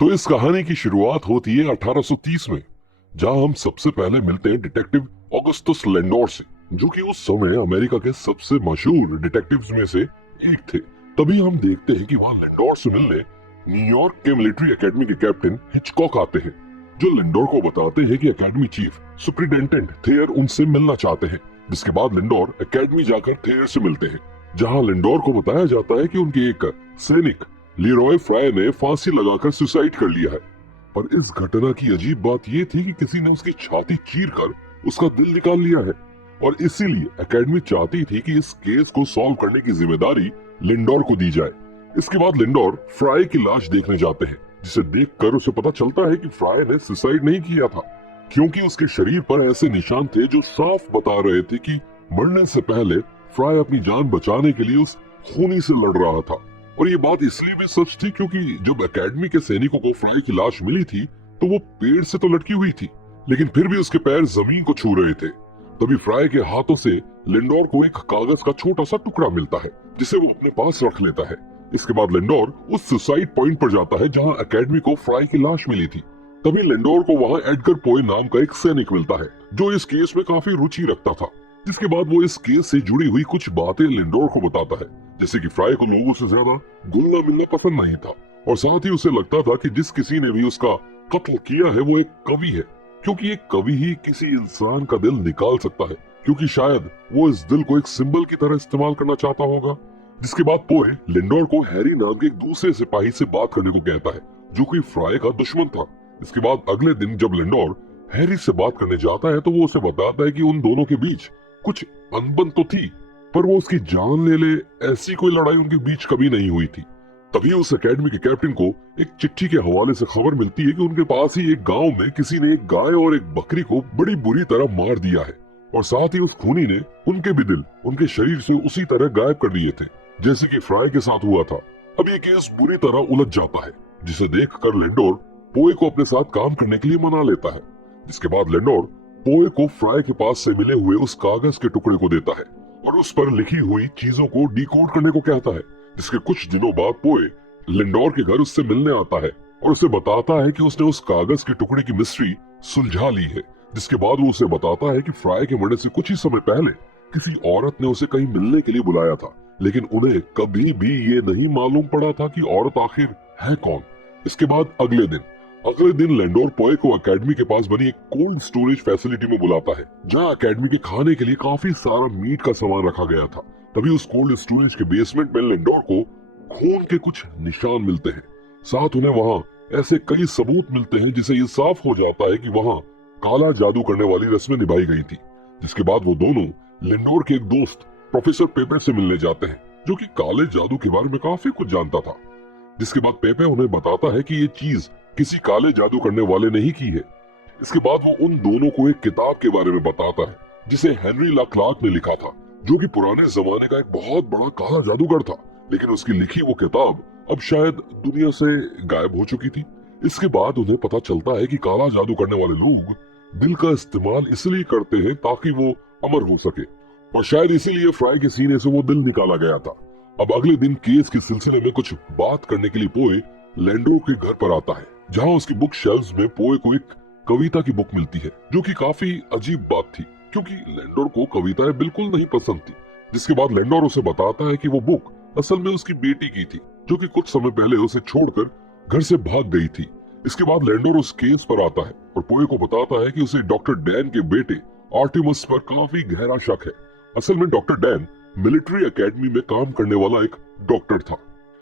तो इस कहानी की शुरुआत होती है 1830 में, जहां हम सबसे पहले मिलते हैं डिटेक्टिव ऑगस्टस लेंडोर से, जो कि उस समय अमेरिका के सबसे मशहूर डिटेक्टिव्स में से एक थे। तभी हम देखते हैं कि वहां लेंडोर से मिलने न्यूयॉर्क के मिलिट्री एकेडमी के कैप्टन हिचकॉक आते हैं, जो लेंडोर को बताते हैं कि एकेडमी चीफ सुपरिटेंडेंट थेयर उनसे मिलना चाहते हैं। जिसके बाद लेंडोर एकेडमी जाकर थेयर से मिलते हैं, जहां लेंडोर को बताया जाता है कि उनके एक सैनिक लीरॉय फ्राई ने फांसी लगाकर सुसाइड कर लिया है। पर इस घटना की अजीब बात यह थी कि किसी ने उसकी छाती चीरकर उसका दिल निकाल लिया है, और इसीलिए एकेडमी चाहती थी कि इस केस को सॉल्व करने की जिम्मेदारी लिंडोर को दी जाए। इसके बाद लिंडोर फ्राई की लाश देखने जाते हैं, जिसे देखकर उसे पता चलता है कि फ्राई ने सुसाइड नहीं किया था, क्योंकि उसके शरीर पर ऐसे निशान थे जो साफ बता रहे थे कि मरने से पहले फ्राई अपनी जान बचाने के लिए उस खूनी से लड़ रहा था। और ये बात इसलिए भी सच थी क्योंकि जब एकेडमी के सैनिकों को फ्राई की लाश मिली थी तो वो पेड़ से तो लटकी हुई थी, लेकिन फिर भी उसके पैर जमीन को छू रहे थे। तभी फ्राई के हाथों से लिंडोर को एक कागज का छोटा सा टुकड़ा मिलता है, जिसे वो अपने पास रख लेता है। इसके बाद लिंडोर उस सुसाइड पॉइंट पर जाता है जहाँ एकेडमी को फ्राई की लाश मिली थी। तभी लिंडोर को वहाँ एडगर पोए नाम का एक सैनिक मिलता है, जो इस केस में काफी रुचि रखता था। जिसके बाद वो इस केस से जुड़ी हुई कुछ बातें लिंडोर को बताता है, जैसे कि फ्राई को लोगों से ज्यादा घुलना मिलना पसंद नहीं था, और साथ ही उसे लगता था कि जिस किसी ने भी उसका कत्ल किया है वो एक कवि है, क्योंकि एक कवि ही किसी इंसान का दिल निकाल सकता है, क्योंकि शायद वो इस दिल को एक सिंबल की तरह इस्तेमाल करना चाहता होगा। जिसके बाद पोए लिंडोर को हैरी नाम के एक दूसरे सिपाही से बात करने को कहता है, जो कि फ्राई का दुश्मन था। इसके बाद अगले दिन जब लिंडोर हैरी से बात करने जाता है तो वो उसे बताता है कि उन दोनों के बीच कुछ अनबन तो थी, पर वो उसकी जान ले ले ऐसी कोई लड़ाई उनके बीच कभी नहीं हुई थी। तभी उस एकेडमी के कैप्टन को एक चिट्ठी के हवाले से खबर मिलती है कि उनके पास ही एक गांव में किसी ने एक गाय और एक बकरी को बड़ी बुरी तरह मार दिया है, और साथ ही उस खूनी ने उनके भी दिल उनके शरीर से उसी तरह गायब कर दिए थे, जैसे कि फ्राई के साथ हुआ था। अब ये केस बुरी तरह उलझ जाता है, जिसे देखकर लेंडोर पोए को अपने साथ काम करने के लिए मना लेता है। जिसके बाद लेंडोर पोए को फ्राई के पास से मिले हुए उस कागज के टुकड़े को देता है और उस पर लिखी हुई चीजों को डिकोड करने को कहता है। जिसके कुछ दिनों बाद पोए लिंडोर के घर उससे मिलने आता है और उसे बताता है कि उसने उस कागज के टुकड़े की मिस्ट्री सुलझा ली है। जिसके बाद वो उसे बताता है कि फ्राई के मरने से कुछ ही समय पहले किसी औरत ने उसे कहीं मिलने के लिए बुलाया था, लेकिन उन्हें कभी भी ये नहीं मालूम पड़ा था कि औरत आखिर है कौन। इसके बाद अगले दिन लेंडोर पोए को एकेडमी के पास बनी एक कोल्ड स्टोरेज फैसिलिटी में बुलाता है, जहां एकेडमी के खाने के लिए काफी सारा मीट का सामान रखा गया था। तभी उस कोल्ड स्टोरेज के बेसमेंट में लेंडोर को खून के कुछ निशान मिलते हैं। साथ उन्हें वहां ऐसे कई सबूत मिलते हैं जिसे ये साफ हो जाता है कि वहां काला जादू करने वाली रस्में निभाई गई थी। जिसके बाद वो दोनों लेंडोर के एक दोस्त प्रोफेसर पेपे से मिलने जाते हैं, जो कि काले जादू के बारे में काफी कुछ जानता था। जिसके बाद पेपे उन्हें बताता है कि ये चीज किसी काले जादू करने वाले ने ही की है। इसके बाद वो उन दोनों को एक किताब के बारे में बताता है, जिसे हेनरी ला क्लार्क ने लिखा था, जो कि पुराने जमाने का एक बहुत बड़ा काला जादूगर था, लेकिन उसकी लिखी वो किताब अब शायद दुनिया से गायब हो चुकी थी। इसके बाद उन्हें पता चलता है कि काला जादू करने वाले लोग दिल का इस्तेमाल इसलिए करते हैं ताकि वो अमर हो सके, और शायद इसीलिए फ्राई के सीने से वो दिल निकाला गया था। अब अगले दिन केस के सिलसिले में कुछ बात करने के लिए पोए लेंडोर के घर पर आता है, जहां उसकी बुक शेल्व्स में पोए को एक कविता की बुक मिलती है, जो कि काफी अजीब बात थी क्योंकि लेंडोर को कविताएं बिल्कुल नहीं पसंद थी। जिसके बाद लेंडोर उसे बताता है कि वो बुक असल में उसकी बेटी की थी, जो कि कुछ समय पहले उसे छोड़कर घर से भाग गई थी। इसके बाद लेंडोर उस केस पर आता है और पोए को बताता है कि उसे डॉक्टर डैन के बेटे आर्टिमस पर काफी गहरा शक है। असल में डॉक्टर डैन मिलिट्री एकेडमी में काम करने वाला एक डॉक्टर था।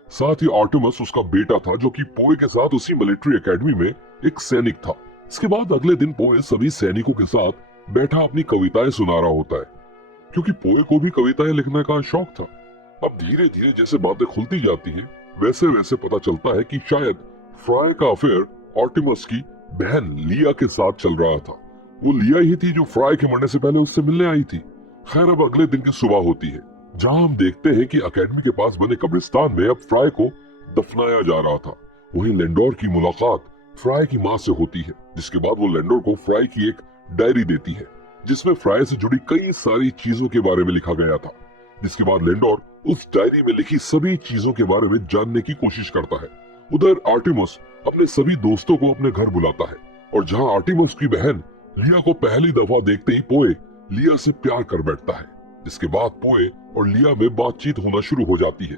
साथ ही आर्टिमस उसका बेटा था, जो कि पोए के साथ उसी मिलिट्री एकेडमी में एक सैनिक था। इसके बाद अगले दिन पोए सभी सैनिकों के साथ बैठा अपनी कविताएं सुना रहा होता है, क्योंकि पोए को भी कविताएं लिखने का शौक था। अब धीरे धीरे जैसे बातें खुलती जाती हैं, वैसे वैसे पता चलता है कि शायद फ्राई का अफेयर आर्टिमस की बहन लिया के साथ चल रहा था। वो लिया ही थी जो फ्राई के मरने से पहले उससे मिलने आई थी। खैर, अब अगले दिन की सुबह होती है, जहां हम देखते हैं कि एकेडमी के पास बने कब्रिस्तान में अब फ्राई को दफनाया जा रहा था। वहीं लेंडोर की मुलाकात फ्राई की मां से होती है, जिसके बाद वो लेंडोर को फ्राई की एक डायरी देती है, जिसमें फ्राई से जुड़ी कई सारी चीजों के बारे में लिखा गया था। जिसके बाद लेंडोर उस डायरी में लिखी सभी चीजों के बारे में जानने की कोशिश करता है। उधर आर्टिमस अपने सभी दोस्तों को अपने घर बुलाता है और जहाँ आर्टिमस की बहन लिया को पहली दफा देखते ही पोए लिया से प्यार कर बैठता है। जिसके बाद पोए और लिया में बातचीत होना शुरू हो जाती है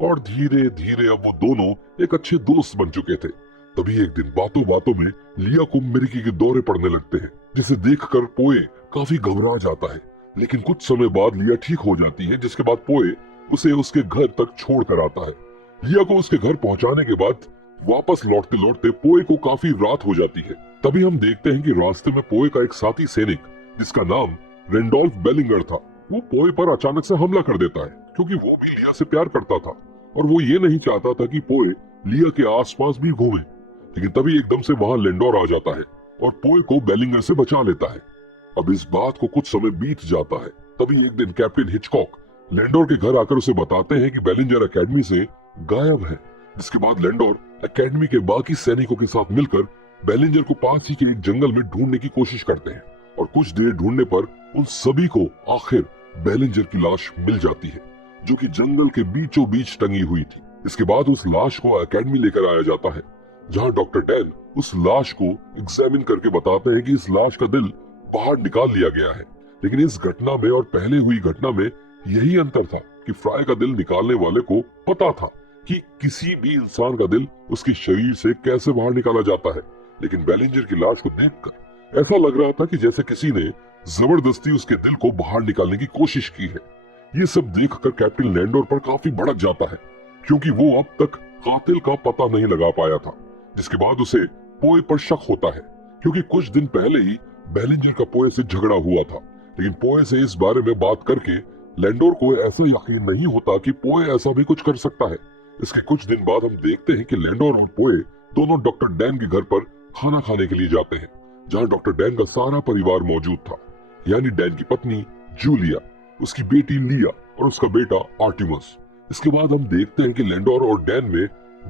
और धीरे धीरे अब वो दोनों एक अच्छे दोस्त बन चुके थे। तभी एक दिन बातों बातों में लिया को मिर्गी के दौरे पड़ने लगते हैं, जिसे देखकर पोए काफी घबरा जाता है। लेकिन कुछ समय बाद लिया ठीक हो जाती है, जिसके बाद पोए उसे उसके घर तक छोड़ कर आता है। लिया को उसके घर पहुंचाने के बाद वापस लौटते लौटते पोए को काफी रात हो जाती है। तभी हम देखते हैं कि रास्ते में पोए का एक साथी सैनिक जिसका नाम रेंडोल्फ बेलिंगर था, वो पोए पर अचानक से हमला कर देता है, क्योंकि वो भी लिया से प्यार करता था और वो ये नहीं चाहता था कि पोए लिया के आसपास भी घूमे। लेकिन तभी एकदम से वहां लेंडोर आ जाता है और पोए को बेलिंगर से बचा लेता है। अब इस बात को कुछ समय बीत जाता है। तभी एक दिन कैप्टन हिचकॉक लेंडोर के घर आकर उसे बताते हैं कि बेलिंगर एकेडमी से गायब है। जिसके बाद लेंडोर एकेडमी के बाकी सैनिकों के साथ मिलकर बेलिंगर को पास ही के एक जंगल में ढूंढने की कोशिश करते हैं और कुछ देर ढूंढने पर उन सभी को आखिर बेलिंगर की लाश मिल जाती है, जो कि जंगल के बीचों बीच टंगी हुई थी। इसके बाद उस लाश को एकेडमी लेकर आया जाता है, जहां डॉक्टर डैन उस लाश को एग्जामिन करके बताते हैं कि इस लाश का दिल बाहर निकाल लिया गया है। लेकिन इस घटना में और पहले हुई घटना में यही अंतर था कि फ्राई का दिल निकालने वाले को पता था कि किसी भी इंसान का दिल उसके शरीर से कैसे बाहर निकाला जाता है। लेकिन बेलिंगर की लाश को देखकर ऐसा लग रहा था कि जैसे किसी ने जबरदस्ती उसके दिल को बाहर निकालने की कोशिश की है। ये सब देखकर कैप्टन लैंडोर पर काफी भड़क जाता है, क्योंकि वो अब तक कातिल का पता नहीं लगा पाया था। जिसके बाद उसे पोए पर शक होता है, क्योंकि कुछ दिन पहले ही बेलिंगर का पोए से झगड़ा हुआ था। लेकिन पोए से इस बारे में बात करके लैंडोर को ऐसा यकीन नहीं होता कि पोए ऐसा भी कुछ कर सकता है। इसके कुछ दिन बाद हम देखते हैं कि लैंडोर और पोए दोनों डॉक्टर डैन के घर पर खाना खाने के लिए जाते हैं, जहां डॉक्टर डैन का सारा परिवार मौजूद था, यानी डैन की पत्नी जूलिया, उसकी बेटी लिया और उसका बेटा आर्टिमस। इसके बाद हम देखते हैं कि लैंडोर और डैन में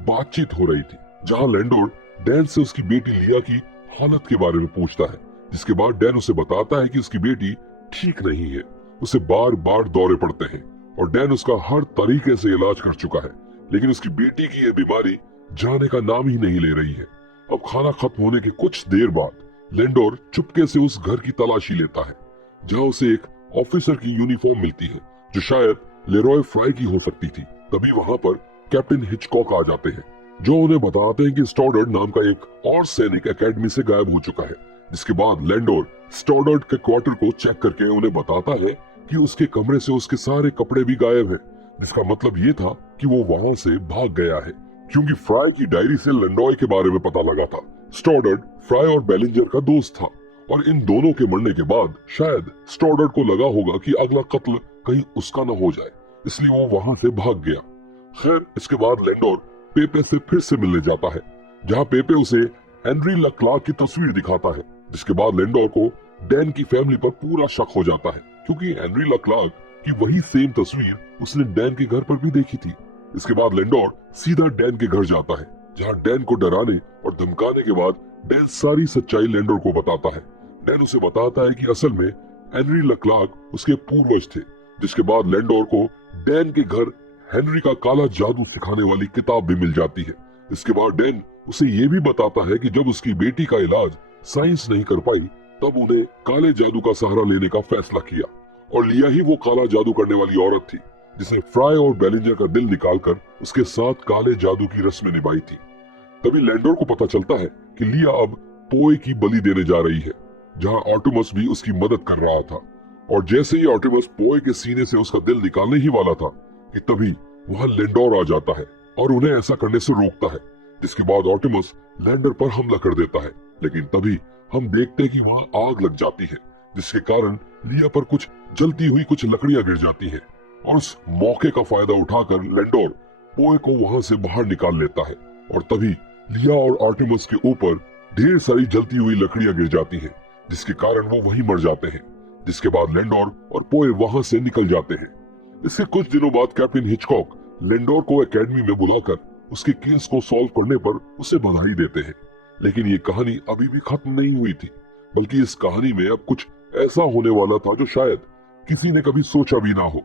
बातचीत हो रही थी, जहां लैंडोर डैन से उसकी बेटी लिया की हालत के बारे में पूछता है। जिसके बाद डैन उसे बताता है कि उसकी बेटी ठीक नहीं है, उसे बार बार दौरे पड़ते हैं और डैन उसका हर तरीके से इलाज कर चुका है, लेकिन उसकी बेटी की यह बीमारी जाने का नाम ही नहीं ले रही है। अब खाना खत्म होने के कुछ देर बाद लैंडोर चुपके से उस घर की तलाशी लेता है, जहां उसे एक ऑफिसर की यूनिफॉर्म मिलती है, जो शायद लेरॉय फ्राई की हो सकती थी। तभी वहां पर कैप्टन हिचकॉक आ जाते हैं, जो उन्हें बताते हैं कि स्टॉडर्ड नाम का एक और सैनिक एकेडमी से गायब हो चुका है। जिसके बाद लैंडोर स्टॉडर्ड के क्वार्टर को चेक करके उन्हें बताता है कि उसके कमरे से उसके सारे कपड़े भी गायब हैं, जिसका मतलब ये था कि वो वहां से भाग गया है, क्योंकि फ्राई की डायरी से लैंडोय के बारे में पता लगा था। स्टॉडर्ड फ्राई और बेलिंगर का दोस्त था और इन दोनों के मरने के बाद शायद स्टॉडर्ड को लगा होगा कि अगला कत्ल कहीं उसका न हो जाए, इसलिए वो वहां से भाग गया। खैर, इसके बाद लैंडोर पेपे से फिर से मिलने जाता है, जहां पेपे उसे हेनरी लक्लार्क की तस्वीर दिखाता है। जिसके बाद लैंडोर को डैन की फैमिली पर पूरा शक हो जाता है, क्योंकि हेनरी लक्लार्क की वही सेम तस्वीर उसने डैन के घर पर भी देखी थी। इसके बाद लैंडोर सीधा डैन के घर जाता है, जहां डैन को डराने और धमकाने के बाद डैन सारी सच्चाई लैंडोर को बताता है। डैन उसे बताता है कि असल में हेनरी लक्लार्क उसके पूर्वज थे। जिसके बाद लैंडोर को डैन के घर हेनरी का काला जादू सिखाने वाली किताब भी मिल जाती है। इसके बाद डैन उसे ये भी बताता है कि जब उसकी बेटी का इलाज साइंस नहीं कर पाई, तब उन्हें काले जादू का सहारा लेने का फैसला किया और लिया ही वो काला जादू करने वाली औरत थी, जिसने फ्राई और बेलिंगर का दिल निकालकर उसके साथ काले जादू की रस्में निभाई थी। तभी लैंडोर को पता चलता है कि लिया अब पोए की बलि देने जा रही है, जहां आर्टिमस भी उसकी मदद कर रहा था। और जैसे ही आर्टिमस पोए के सीने से उसका दिल निकालने ही वाला था कि तभी वहां लैंडोर आ जाता है और उन्हें ऐसा करने से रोकता है। जिसके बाद आर्टिमस लैंडर पर हमला कर देता है, लेकिन तभी हम देखते हैं कि वहां आग लग जाती है, जिसके कारण लिया पर कुछ जलती हुई कुछ लकड़ियां गिर जाती हैं और उस मौके का फायदा उठाकर लैंडोर पोए को वहां से बाहर निकाल लेता है। और तभी लिया और आर्टिमस के ऊपर ढेर सारी जलती हुई लकड़ियां गिर जाती हैं, जिसके कारण वो वहीं मर जाते हैं। जिसके बाद लैंडोर और पोए वहां से निकल जाते हैं। इसके कुछ दिनों बाद कैप्टन हिचकॉक लैंडोर को एकेडमी में बुलाकर उसके केस को सॉल्व करने पर उसे बधाई देते हैं। लेकिन ये कहानी अभी भी खत्म नहीं हुई थी, बल्कि इस कहानी में अब कुछ ऐसा होने वाला था जो शायद किसी ने कभी सोचा भी ना हो।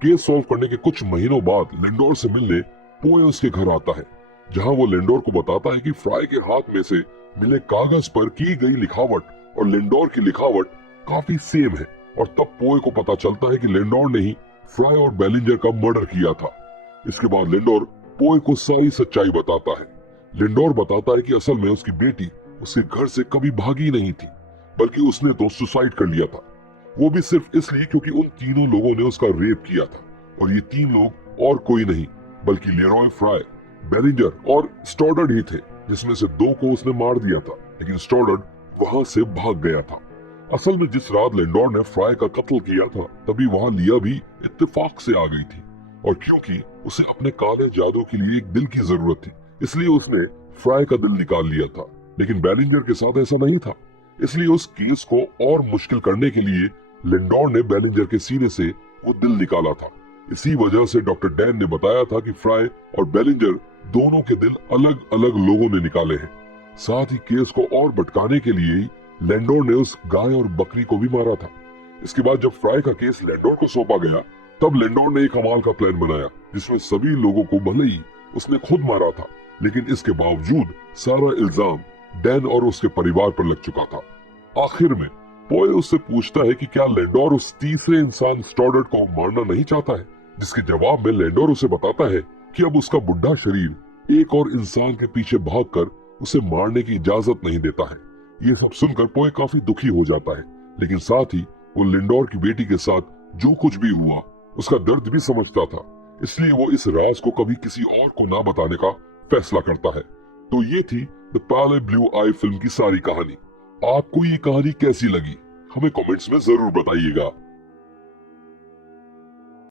केस सॉल्व करने के कुछ महीनों बाद लैंडोर से मिलने पोए उसके घर आता है, जहां वो लेंडोर को बताता है कि फ्राई के हाथ में से मिले कागज पर की गई लिखावट और लेंडोर की लिखावट काफी सेम है। और तब पोए को पता चलता है कि लेंडोर ने ही फ्राई और बेलिंजर का मर्डर किया था। इसके बाद लेंडोर पोए को सारी सच्चाई बताता है। लेंडोर बताता है कि असल में उसकी बेटी उसके घर से कभी भागी नहीं थी, बल्कि उसने तो सुसाइड कर लिया था। वो भी सिर्फ इसलिए क्योंकि उन तीनों लोगों ने उसका रेप किया था। और ये तीन लोग और कोई नहीं बल्कि लेरॉय फ्राई, बेलिंजर और स्टोडर्ड ही थे, जिसमें से दो को उसने मार दिया था, लेकिन स्टोडर्ड वहां से भाग गया था। असल में जिस रात लेंडोर ने फ्राई का कत्ल किया था, तभी वहां लिया भी इत्तेफाक से आ गई थी। और क्योंकि उसे अपने काले जादू के लिए एक दिल की जरूरत थी, इसलिए उसने फ्राई का दिल निकाल लिया था। लेकिन बेलिंजर के साथ ऐसा नहीं था, इसलिए उस केस को और मुश्किल करने के लिए लेंडोर ने बेलिंजर के सीने से वो दिल निकाला था। इसी वजह से डॉक्टर डैन ने बताया था कि फ्राई और बेलिंजर दोनों के दिल अलग अलग लोगों ने निकाले हैं। साथ ही केस को और भटकाने के लिए ही लेंडोर ने उस गाय और बकरी को भी मारा था। इसके बाद जब फ्राई का केस लेंडोर को सौंपा गया, तब लेंडोर ने एक कमाल का प्लान बनाया, जिसमें सभी लोगों को भले ही उसने खुद मारा था, लेकिन इसके बावजूद सारा इल्जाम डैन और उसके परिवार पर लग चुका था। आखिर में पोए उससे पूछता है कि क्या लेंडोर उस तीसरे इंसान स्टोडर्ड को मारना नहीं चाहता है, जिसके जवाब में लेंडोर उसे बताता है कि अब उसका बुढ़ा शरीर एक और इंसान के पीछे भागकर उसे मारने की इजाजत नहीं देता है। ये सब सुनकर पोए काफी दुखी हो जाता है, लेकिन साथ ही वो लेंडोर की बेटी के साथ जो कुछ भी हुआ उसका दर्द भी समझता था, इसलिए वो इस राज को कभी किसी और को ना बताने का फैसला करता है। तो ये थी द पैले ब्लू आई फिल्म की सारी कहानी। आपको ये कहानी कैसी लगी हमें कमेंट्स में जरूर बताइएगा।